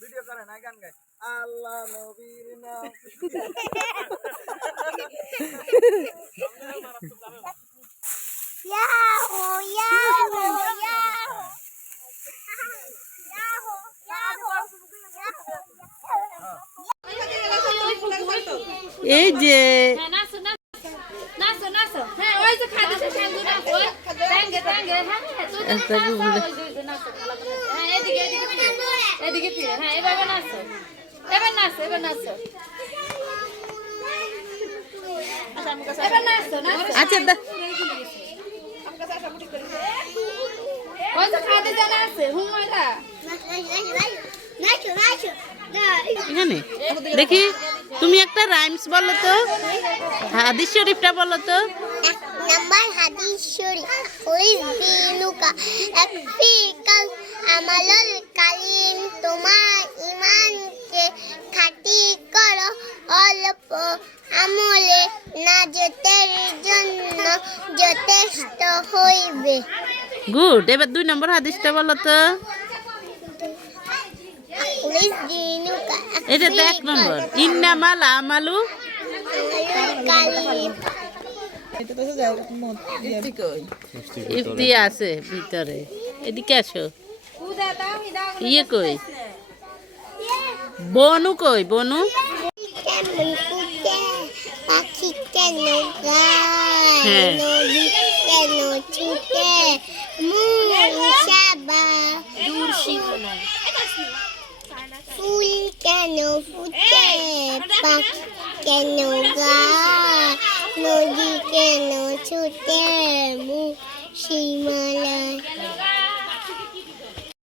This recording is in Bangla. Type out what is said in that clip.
ভিডিও করে না গান গায় আল্লাহ নবীর নাম ইয়াহু ইয়াহু ইয়াহু এই যে আচ্ছা এখানে দেখি তুমি একটা রাইমস বলো তো হাদিস শরীফটা বলো তো নাম্বার হাদিস শরীফ দিনুকা একফিকাল আমালুল কালিম তোমার ঈমানকে খাঁটি করো অল্প আমলে নাজাতের জন্য যথেষ্ট হইবে গুড এবার 2 নম্বর হাদিসটা বলো তো এটা তো 1 নম্বর ইন্নামাল আমালু ইফতি আছে ভিতরে এদিকে আসো ইয়ে কই বনু কই বনু পাখি কেন গায় নদী কেন ছুটে মুসাবা ফুল কেন ফুটে পাখি কেন গায় নদী কেন ছুটে